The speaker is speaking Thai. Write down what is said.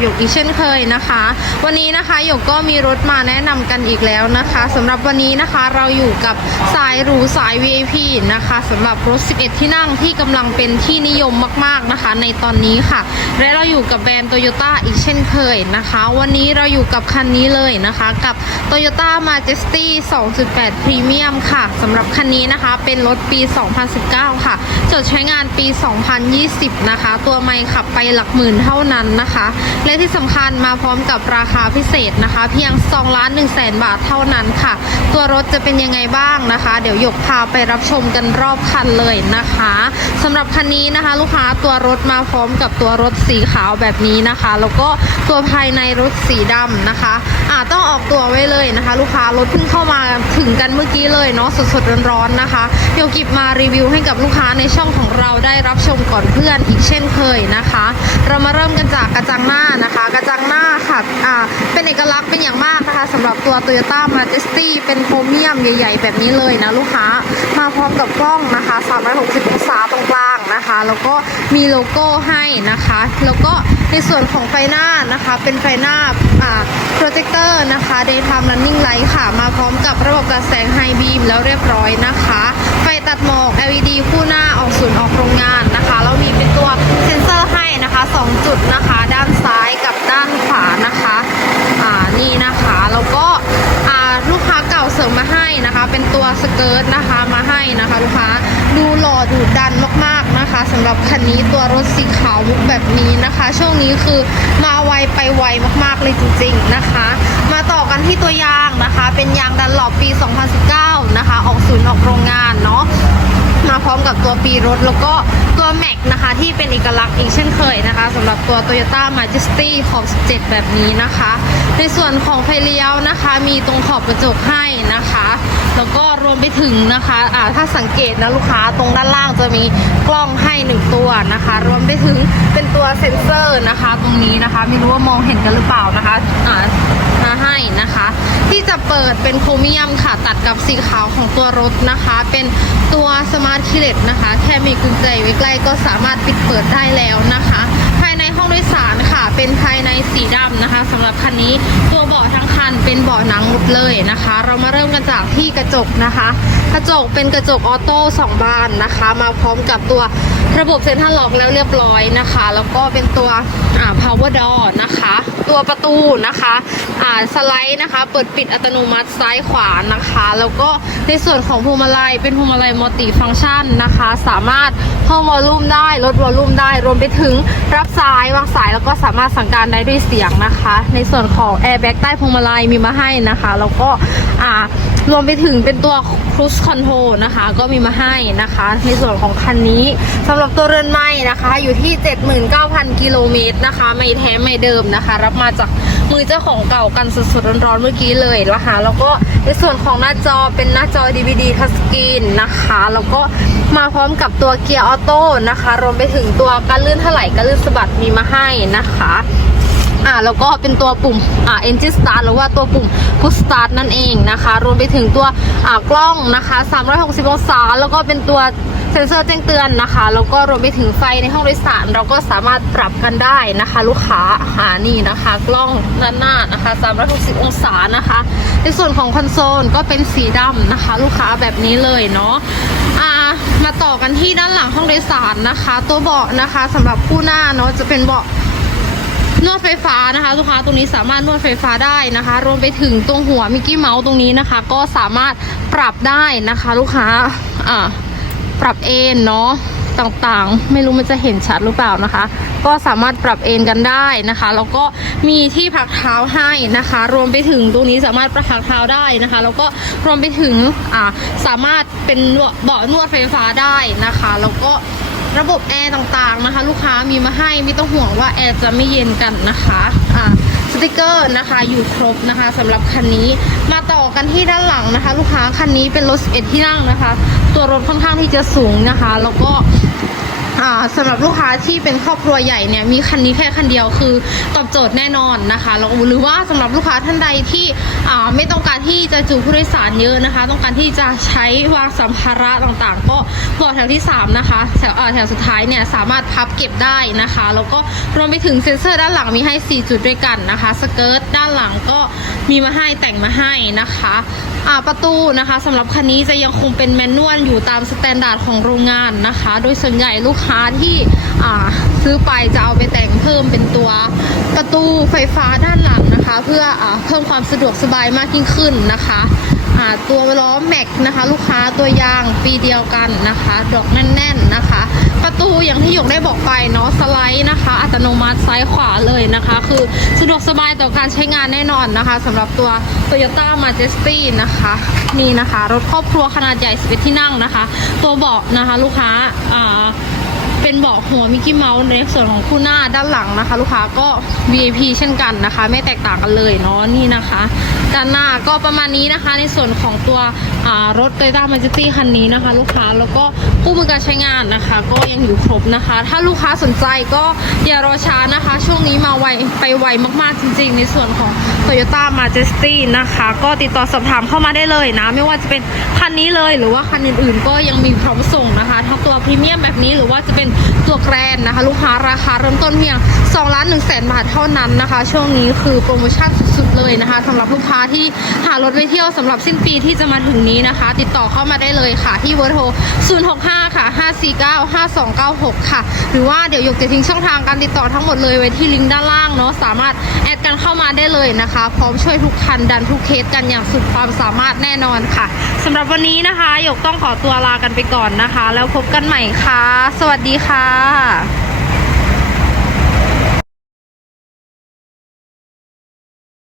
หยกอีกเช่นเคยนะคะ วันนี้นะคะหยกก็มีรถมาแนะนำกันอีกแล้วนะคะสำหรับวันนี้นะคะเราอยู่กับสายหรูสาย VIP นะคะสำหรับรถ 11 ที่นั่งที่กำลังเป็นที่นิยมมากๆนะคะ ในตอนนี้ค่ะ และเราอยู่กับแบรนด์โตโยต้าอีกเช่นเคยนะคะ วันนี้เราอยู่กับคันนี้เลยนะคะ กับ Toyota Majesty 2.8 Premium ค่ะสำหรับคันนี้นะคะเป็นรถปี 2019 ค่ะ จดใช้งานปี 2020 นะคะ ตัวไม่ขับไปหลักหมื่นเท่านั้นนะคะ และที่สำคัญมาพร้อมกับราคาคาพิเศษนะคะ เพียง2ล้าน1แสนบาทเท่านั้นค่ะ ตัวรถจะเป็นยังไงบ้างนะคะ เดี๋ยวหยกพาไปรับชมกันรอบคันเลยนะคะสำหรับคันนี้นะคะ ลูกค้าตัวรถมาพร้อมกับตัวรถสีขาวแบบนี้นะคะ แล้วก็ตัวภายในรถสีดำนะคะอ่าต้องออกตัวไว้เลยนะคะ ลูกค้ารถเพิ่งเข้ามาถึงกันเมื่อกี้เลยเนาะสดๆร้อนๆนะคะโยกิบมารีวิวให้กับลูกค้าในช่องของเราได้รับชมก่อนเพื่อนอีกเช่นเคยนะคะ เรามาเริ่มกันจากกระจังหน้านะคะ กระจังหน้าค่ะ อ่าเป็นเอกลักษณ์เป็นอย่างมากนะคะสำหรับตัว Toyota Majesty เป็นโครเมียมใหญ่ ๆ แบบนี้เลยนะลูกค้า มาพร้อมกับกล้องนะคะ 360 องศาตรงกลางนะคะ แล้วก็มีโลโก้ให้นะคะ แล้วก็ในส่วนของไฟหน้านะคะ เป็นไฟหน้าอ่าโปรเจคเตอร์นะคะ Daytime Running Light ค่ะ มาพร้อมกับระบบกระแสง High Beam แล้วเรียบร้อยนะคะ ไฟตัดหมอก LED คู่หน้าออกศูนย์ออกโรงงานนะคะ แล้วมีเป็นตัวเซ็นเซอร์ให้นะคะ 2 จุดนะคะ ด้านซ้ายกับด้านขวานะคะอ่านี่นะคะแล้วก็อ่าลูกค้าเก่าเสริมมาให้นะคะ เป็นตัวสเกิร์ตนะคะมาให้นะคะลูกค้าดูหล่อดูดันมากๆนะคะสำหรับคันนี้ตัวรถสีขาวมุกแบบนี้นะคะ ช่วงนี้คือมาไวไปไวมากๆเลยจริง ๆนะคะ มาต่อกันที่ตัวยางนะคะ เป็นยางดันหลอบปี 2019 นะคะ ออกศูนย์ออกโรงงานเนาะ มาพร้อมกับตัวปีรถ แล้วก็ตัวแม็กนะคะที่เป็นเอกลักษณ์อีกเช่นเคยนะคะสำหรับตัว Toyota Majesty ขอบ 17 แบบนี้นะคะ ในส่วนของไฟเลี้ยวนะคะ มีตรงขอบกระจกให้นะคะ แล้วก็รวมไปถึงนะคะอ่าถ้าสังเกตนะลูกค้าตรงด้านล่างจะมีกล้องให้หนึ่งตัวนะคะ รวมไปถึงเป็นตัวเซ็นเซอร์นะคะ ตรงนี้นะคะ ไม่รู้ว่ามองเห็นกันหรือเปล่านะคะอ่า มาให้นะคะ ที่จะเปิดเป็นโครเมียมค่ะ ตัดกับสีขาวของตัวรถนะคะ เป็นตัวสมาร์ทคีเลตนะคะ แค่มีกุญแจไว้ใกล้ก็สามารถปิดเปิดได้แล้วนะคะ ภายในห้องโดยสารค่ะ เป็นภายในสีดำนะคะสำหรับคันนี้ตัวเบาะทั้งคันเป็นเบาะหนังหมดเลยนะคะ เรามาเริ่มกันจากที่กระจกนะคะ กระจกเป็นกระจกออโต้สองบานนะคะ มาพร้อมกับตัว ระบบเซ็นทรัลล็อกแล้วเรียบร้อยนะคะ แล้วก็เป็นตัวอ่า power door นะคะ ตัวประตูนะคะอ่าสไลด์นะคะ เปิดปิดอัตโนมัติซ้ายขวานะคะ แล้วก็ในส่วนของพวงมาลัยเป็นพวงมาลัยมัลติฟังก์ชันนะคะ สามารถเพิ่มวอลลุ่มได้ลดวอลลุ่มได้รวมไปถึงรับสายวางสายแล้วก็สามารถสั่งการได้ด้วยเสียงนะคะ ในส่วนของแอร์แบ็กใต้พวงมาลัยมีมาให้นะคะ แล้วก็อ่ารวมไปถึงเป็นตัว cruise control นะคะ ก็มีมาให้นะคะ ในส่วนของคันนี้สำหรับตัวเรือนไม้นะคะ อยู่ที่ 79,000 กิโลเมตรนะคะ ไม่แท้ไม่เดิมนะคะ รับมาจากมือเจ้าของเก่ากันสดๆร้อนๆเมื่อกี้เลยนะคะแล้วก็ในส่วนของหน้าจอเป็นหน้าจอ DVD ทัชสกรีนนะคะ แล้วก็มาพร้อมกับตัวเกียร์ออโต้นะคะ รวมไปถึงตัวการลื่นถลายการลื่นสะบัดมีมาให้นะคะ อ่าแล้วก็เป็นตัวปุ่มอ่า engine start หรือว่าตัวปุ่ม push start นั่นเองนะคะ รวมไปถึงตัวอ่ากล้องนะคะ 360 องศา แล้วก็เป็นตัวเซ็นเซอร์แจ้งเตือนนะคะ แล้วก็รวมไปถึงไฟในห้องโดยสาร เราก็สามารถปรับกันได้นะคะ ลูกค้าหานี่นะคะ กล้องด้านหน้านะคะ 360 องศานะคะ ในส่วนของคอนโซลก็เป็นสีดำนะคะ ลูกค้าแบบนี้เลยเนาะอ่ามาต่อกันที่ด้านหลังห้องโดยสารนะคะ ตัวเบาะนะคะสำหรับคู่หน้าเนาะจะเป็นเบาะ นวดไฟฟ้านะคะ ลูกค้าตรงนี้สามารถนวดไฟฟ้าได้นะคะ รวมไปถึงตรงหัวมิกกี้เมาส์ตรงนี้นะคะ ก็สามารถปรับได้นะคะ ลูกค้าอ่าปรับเอนเนาะต่างๆ ไม่รู้มันจะเห็นชัดหรือเปล่านะคะ ก็สามารถปรับเอนกันได้นะคะ แล้วก็มีที่พักเท้าให้นะคะ รวมไปถึงตรงนี้สามารถประพักเท้าได้นะคะ แล้วก็รวมไปถึงอ่าสามารถเป็นเบาะนวดไฟฟ้าได้นะคะ แล้วก็ ระบบแอร์ต่างๆนะคะ ลูกค้ามีมาให้ไม่ต้องห่วงว่าแอร์จะไม่เย็นกันนะคะอ่าสติกเกอร์นะคะอยู่ครบนะคะสำหรับคันนี้มาต่อกันที่ด้านหลังนะคะ ลูกค้าคันนี้เป็นรถ11ที่นั่งนะคะ ตัวรถค่อนข้างที่จะสูงนะคะ แล้วก็ สำหรับลูกค้าที่เป็นครอบครัวใหญ่เนี่ยมีคันนี้แค่คันเดียวคือตอบโจทย์แน่นอนนะคะแล้วหรือว่าสำหรับลูกค้าท่านใดที่อ่าไม่ต้องการที่จะจูผู้โดยสารเยอะนะคะ ต้องการที่จะใช้วางสัมภาระต่างๆ ก็บาะแถวที่ 3 นะคะแถวแถวสุดท้ายเนี่ยสามารถพับเก็บได้นะคะ แล้วก็รวมไปถึงเซ็นเซอร์ด้านหลังมีให้ 4 จุดด้วยกันนะคะ สเกิร์ตด้านหลังก็มีมาให้แต่งมาให้นะคะอ่าประตูนะคะสำหรับคันนี้จะยังคงเป็นแมนนวลอยู่ตามสแตนดาร์ดของโรงงานนะคะ โดยส่วนใหญ่ลูกค้าที่อ่าซื้อไปจะเอาไปแต่งเพิ่มเป็นตัวประตูไฟฟ้าด้านหลังนะคะ เพื่ออเพิ่มความสะดวกสบายมากยิ่งขึ้นนะคะ ตัวล้อแม็กนะคะ ลูกค้าตัวยางปีเดียวกันนะคะ ดอกแน่น ๆนะคะ ประตูอย่างที่หยกได้บอกไปเนาะสไลด์นะคะ อัตโนมัติซ้ายขวาเลยนะคะ คือสะดวกสบายต่อการใช้งานแน่นอนนะคะสำหรับตัว Toyota Majesty นะคะนี่นะคะ รถครอบครัวขนาดใหญ่11ที่นั่งนะคะ ตัวเบาะนะคะ ลูกค้าอ่าเป็นเบาะหัวมิกกี้เมาส์ในส่วนของคู่หน้าด้านหลังนะคะ ลูกค้าก็ VIP เช่นกันนะคะ ไม่แตกต่างกันเลยเนาะนี่นะคะด้านหน้าก็ประมาณนี้นะคะ ในส่วนของตัวรถ Toyota Majesty คันนี้นะคะ ลูกค้าแล้วก็คู่มือการใช้งานนะคะ ก็ยังอยู่ครบนะคะ ถ้าลูกค้าสนใจก็อย่ารอช้านะคะ ช่วงนี้มาไวไปไวมากๆจริง ๆ ในส่วนของ Toyota Majesty นะคะ ก็ติดต่อสอบถามเข้ามาได้เลยนะ ไม่ว่าจะเป็นคันนี้เลยหรือว่าคันอื่นๆ ก็ยังมีพร้อมส่งนะคะทั้งตัวพรีเมียมแบบนี้หรือว่าจะเป็นตัวแกรนนะคะ ลูกค้าราคาเริ่มต้นเพียง2ล้าน1แสนบาทเท่านั้นนะคะ ช่วงนี้คือโปรโมชั่นสุดๆเลยนะคะสำหรับลูกค้าที่หารถไปเที่ยวสำหรับสิ้นปีที่จะมาถึงนี้นะคะ ติดต่อเข้ามาได้เลยค่ะที่เบอร์โทร 065 ค่ะ 549 5296 ค่ะ หรือว่าเดี๋ยวหยกจะทิ้งช่องทางการติดต่อทั้งหมดเลยไว้ที่ลิงก์ด้านล่างเนาะสามารถแอดกันเข้ามาได้เลยนะคะ พร้อมช่วยทุกคันดันทุกเคสกันอย่างสุดความสามารถแน่นอนค่ะสำหรับวันนี้นะคะหยกต้องขอตัวลากันไปก่อนนะคะ แล้วพบกันใหม่ค่ะ สวัสดีค่ะ